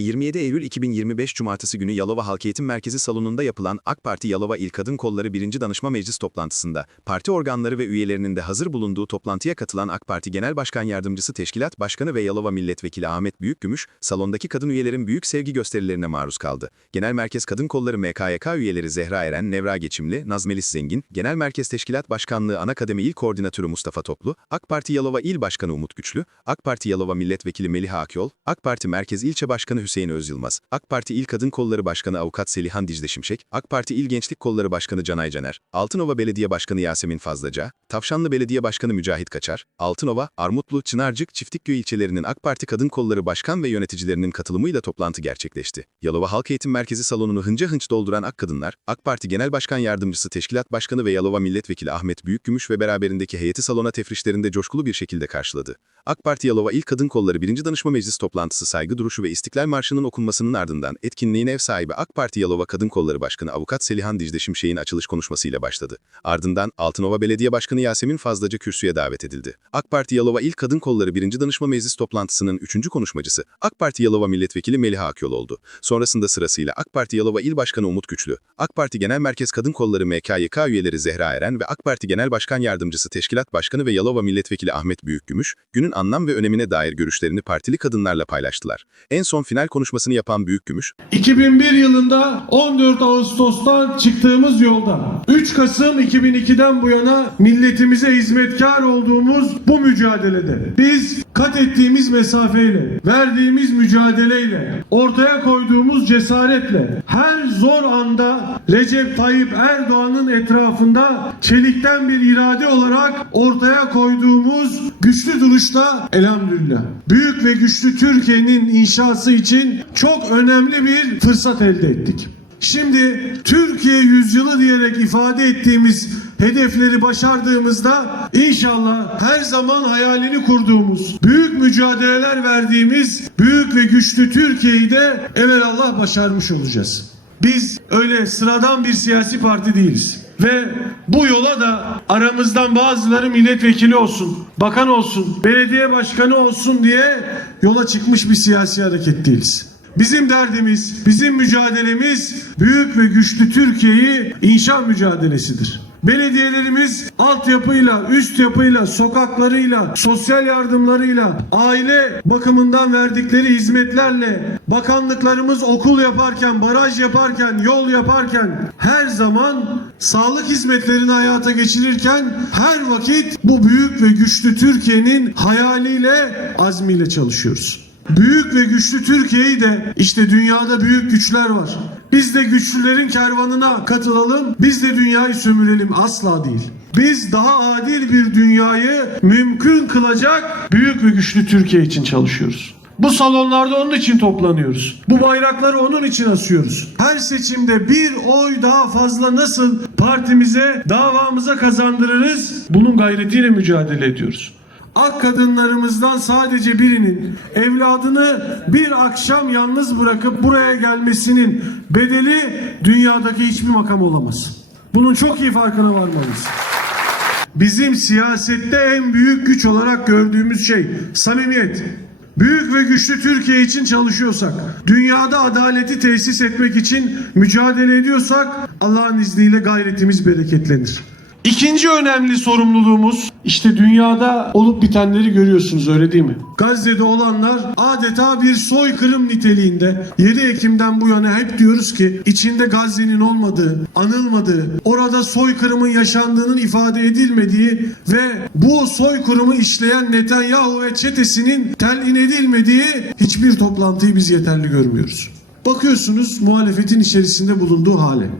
27 Eylül 2025 Cumartesi günü Yalova Halk Eğitim Merkezi salonunda yapılan AK Parti Yalova İl Kadın Kolları 1. Danışma Meclis toplantısında parti organları ve üyelerinin de hazır bulunduğu toplantıya katılan AK Parti Genel Başkan Yardımcısı Teşkilat Başkanı ve Yalova Milletvekili Ahmet Büyükgümüş, salondaki kadın üyelerin büyük sevgi gösterilerine maruz kaldı. Genel Merkez Kadın Kolları MKYK üyeleri Zehra Eren, Nevra Geçimli, Nazmelis Zengin, Genel Merkez Teşkilat Başkanlığı Ana Kademe İl Koordinatörü Mustafa Toplu, AK Parti Yalova İl Başkanı Umut Güçlü, AK Parti Yalova Milletvekili Melih Akyol, AK Parti Merkez İlçe Başkanı Hüseyin Özyılmaz, AK Parti İl Kadın Kolları Başkanı Avukat Selihan Dicle Şimşek, AK Parti İl Gençlik Kolları Başkanı Canay Caner, Altınova Belediye Başkanı Yasemin Fazlaca, Tavşanlı Belediye Başkanı Mücahit Kaçar, Altınova, Armutlu, Çınarcık, Çiftlikköy ilçelerinin AK Parti Kadın Kolları Başkan ve yöneticilerinin katılımıyla toplantı gerçekleşti. Yalova Halk Eğitim Merkezi salonunu hınca hınç dolduran AK Kadınlar, AK Parti Genel Başkan Yardımcısı Teşkilat Başkanı ve Yalova Milletvekili Ahmet Büyükgümüş ve beraberindeki heyeti salona tefrişlerinde coşkulu bir şekilde karşıladı. AK Parti Yalova İl Kadın Kolları 1. Danışma Meclis toplantısı saygı duruşu ve İstiklal Marşı'nın okunmasının ardından etkinliğin ev sahibi AK Parti Yalova Kadın Kolları Başkanı Avukat Selihan Dicle Şimşek'in açılış konuşmasıyla başladı. Ardından Altınova Belediye Başkanı Yasemin Fazlacı kürsüye davet edildi. AK Parti Yalova İl Kadın Kolları 1. Danışma Meclis toplantısının 3. konuşmacısı AK Parti Yalova Milletvekili Melih Akyol oldu. Sonrasında sırasıyla AK Parti Yalova İl Başkanı Umut Güçlü, AK Parti Genel Merkez Kadın Kolları MKYK üyeleri Zehra Eren ve AK Parti Genel Başkan Yardımcısı Teşkilat Başkanı ve Yalova Milletvekili Ahmet Büyükgümüş, günün anlam ve önemine dair görüşlerini partili kadınlarla paylaştılar. En son final konuşmasını yapan Büyükgümüş, 2001 yılında 14 Ağustos'tan çıktığımız yolda 3 Kasım 2002'den bu yana milletimize hizmetkar olduğumuz bu mücadelede biz kat ettiğimiz mesafeyle, verdiğimiz mücadeleyle, ortaya koyduğumuz cesaretle her zor anda Recep Tayyip Erdoğan'ın etrafında çelikten bir irade olarak ortaya koyduğumuz güçlü duruşta elhamdülillah. Büyük ve güçlü Türkiye'nin inşası için çok önemli bir fırsat elde ettik. Şimdi Türkiye yüzyılı diyerek ifade ettiğimiz hedefleri başardığımızda inşallah her zaman hayalini kurduğumuz, büyük mücadeleler verdiğimiz büyük ve güçlü Türkiye'yi de evelallah başarmış olacağız. Biz öyle sıradan bir siyasi parti değiliz. Ve bu yola da aramızdan bazıları milletvekili olsun, bakan olsun, belediye başkanı olsun diye yola çıkmış bir siyasi hareket değiliz. Bizim derdimiz, bizim mücadelemiz büyük ve güçlü Türkiye'yi inşa mücadelesidir. Belediyelerimiz altyapıyla, üst yapıyla, sokaklarıyla, sosyal yardımlarıyla, aile bakımından verdikleri hizmetlerle, bakanlıklarımız okul yaparken, baraj yaparken, yol yaparken her zaman sağlık hizmetlerini hayata geçirirken her vakit bu büyük ve güçlü Türkiye'nin hayaliyle, azmiyle çalışıyoruz. Büyük ve güçlü Türkiye'yi de işte dünyada büyük güçler var. Biz de güçlülerin kervanına katılalım. Biz de dünyayı sömürelim asla değil. Biz daha adil bir dünyayı mümkün kılacak büyük ve güçlü Türkiye için çalışıyoruz. Bu salonlarda onun için toplanıyoruz. Bu bayrakları onun için asıyoruz. Her seçimde bir oy daha fazla nasıl partimize, davamıza kazandırırız? Bunun gayretiyle mücadele ediyoruz. Ak kadınlarımızdan sadece birinin evladını bir akşam yalnız bırakıp buraya gelmesinin bedeli dünyadaki hiçbir makam olamaz. Bunun çok iyi farkına varmalıyız. Bizim siyasette en büyük güç olarak gördüğümüz şey samimiyet. Büyük ve güçlü Türkiye için çalışıyorsak, dünyada adaleti tesis etmek için mücadele ediyorsak Allah'ın izniyle gayretimiz bereketlenir. İkinci önemli sorumluluğumuz işte dünyada olup bitenleri görüyorsunuz öyle değil mi? Gazze'de olanlar adeta bir soykırım niteliğinde. 7 Ekim'den bu yana hep diyoruz ki içinde Gazze'nin olmadığı, anılmadığı, orada soykırımın yaşandığının ifade edilmediği ve bu soykırımı işleyen Netanyahu ve çetesinin telin edilmediği hiçbir toplantıyı biz yeterli görmüyoruz. Bakıyorsunuz muhalefetin içerisinde bulunduğu hale.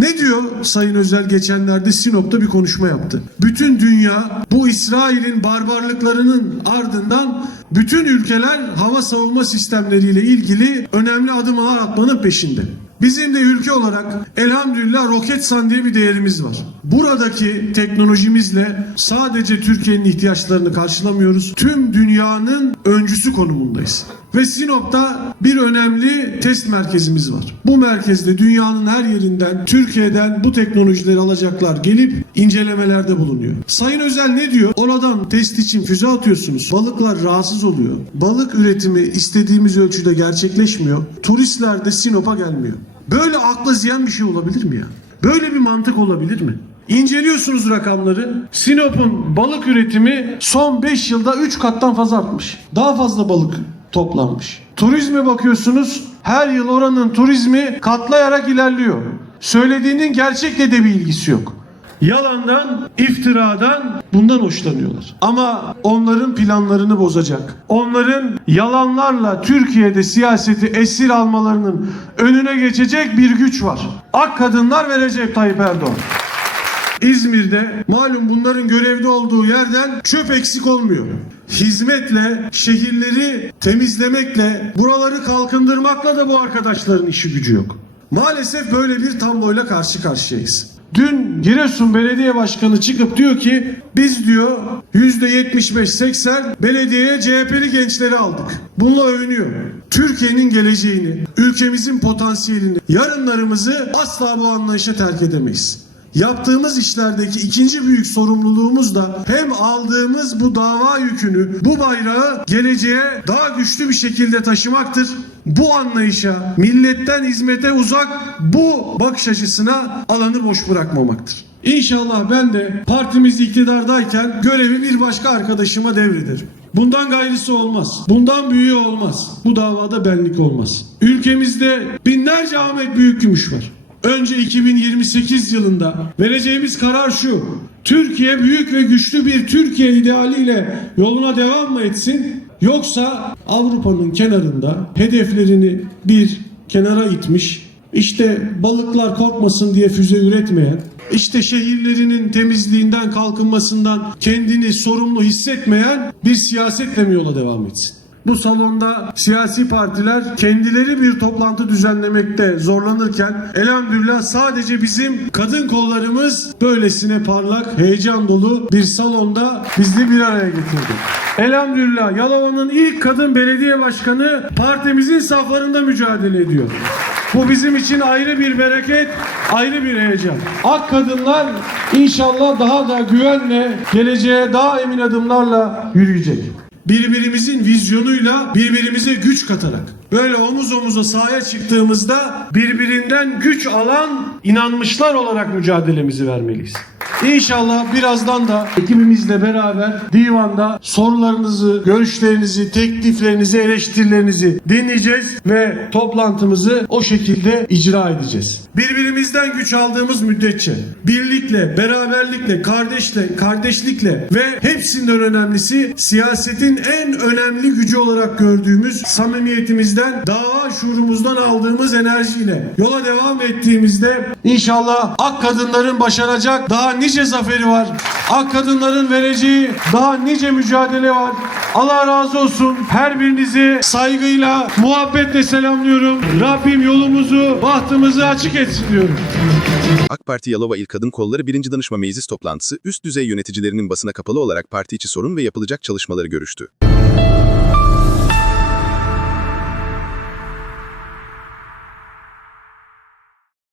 Ne diyor Sayın Özel geçenlerde Sinop'ta bir konuşma yaptı. Bütün dünya bu İsrail'in barbarlıklarının ardından bütün ülkeler hava savunma sistemleriyle ilgili önemli adımlar atmanın peşinde. Bizim de ülke olarak elhamdülillah Roketsan diye bir değerimiz var. Buradaki teknolojimizle sadece Türkiye'nin ihtiyaçlarını karşılamıyoruz. Tüm dünyanın öncüsü konumundayız. Ve Sinop'ta bir önemli test merkezimiz var. Bu merkezde dünyanın her yerinden, Türkiye'den bu teknolojileri alacaklar gelip incelemelerde bulunuyor. Sayın Özel ne diyor? Oradan test için füze atıyorsunuz. Balıklar rahatsız oluyor. Balık üretimi istediğimiz ölçüde gerçekleşmiyor. Turistler de Sinop'a gelmiyor. Böyle akla ziyan bir şey olabilir mi ya? Böyle bir mantık olabilir mi? İnceliyorsunuz rakamları. Sinop'un balık üretimi son 5 yılda 3 kattan fazla artmış. Daha fazla balık toplanmış. Turizme bakıyorsunuz. Her yıl oranın turizmi katlayarak ilerliyor. Söylediğinin gerçekle de bir ilgisi yok. Yalandan, iftiradan bundan hoşlanıyorlar. Ama onların planlarını bozacak. Onların yalanlarla Türkiye'de siyaseti esir almalarının önüne geçecek bir güç var. Ak kadınlar ve Recep Tayyip Erdoğan. İzmir'de malum bunların görevde olduğu yerden çöp eksik olmuyor. Hizmetle, şehirleri temizlemekle, buraları kalkındırmakla da bu arkadaşların işi gücü yok. Maalesef böyle bir tabloyla karşı karşıyayız. Dün Giresun Belediye Başkanı çıkıp diyor ki biz diyor %75-80 belediyeye CHP'li gençleri aldık. Bununla övünüyor. Türkiye'nin geleceğini, ülkemizin potansiyelini, yarınlarımızı asla bu anlayışa terk edemeyiz. Yaptığımız işlerdeki ikinci büyük sorumluluğumuz da hem aldığımız bu dava yükünü, bu bayrağı geleceğe daha güçlü bir şekilde taşımaktır. Bu anlayışa, milletten hizmete uzak bu bakış açısına alanı boş bırakmamaktır. İnşallah ben de partimiz iktidardayken görevi bir başka arkadaşıma devrederim. Bundan gayrısı olmaz. Bundan büyüğü olmaz. Bu davada benlik olmaz. Ülkemizde binlerce Ahmet Büyükgümüş var. Önce 2028 yılında vereceğimiz karar şu. Türkiye büyük ve güçlü bir Türkiye idealiyle yoluna devam mı etsin? Yoksa Avrupa'nın kenarında hedeflerini bir kenara itmiş, işte balıklar korkmasın diye füze üretmeyen, işte şehirlerinin temizliğinden kalkınmasından kendini sorumlu hissetmeyen bir siyasetle mi yola devam etsin? Bu salonda siyasi partiler kendileri bir toplantı düzenlemekte zorlanırken elhamdülillah sadece bizim kadın kollarımız böylesine parlak, heyecan dolu bir salonda bizi bir araya getirdi. Elhamdülillah Yalova'nın ilk kadın belediye başkanı partimizin saflarında mücadele ediyor. Bu bizim için ayrı bir bereket, ayrı bir heyecan. Ak kadınlar inşallah daha da güvenle, geleceğe daha emin adımlarla yürüyecek birbirimizin vizyonuyla birbirimize güç katarak böyle omuz omuza sahaya çıktığımızda birbirinden güç alan inanmışlar olarak mücadelemizi vermeliyiz. İnşallah birazdan da ekibimizle beraber divanda sorularınızı, görüşlerinizi, tekliflerinizi, eleştirilerinizi dinleyeceğiz ve toplantımızı o şekilde icra edeceğiz. Birbirimizden güç aldığımız müddetçe birlikle, beraberlikle, kardeşle, kardeşlikle ve hepsinden önemlisi siyasetin en önemli gücü olarak gördüğümüz samimiyetimizden, dava şuurumuzdan aldığımız enerjiyle yola devam ettiğimizde inşallah ak kadınların başaracak daha nice zaferi var. Ak kadınların vereceği daha nice mücadele var. Allah razı olsun. Her birinizi saygıyla, muhabbetle selamlıyorum. Rabbim yolumuzu, bahtımızı açık etsin diyorum. AK Parti Yalova İl Kadın Kolları 1. Danışma Meclis toplantısı üst düzey yöneticilerinin basına kapalı olarak parti içi sorun ve yapılacak çalışmaları görüştü.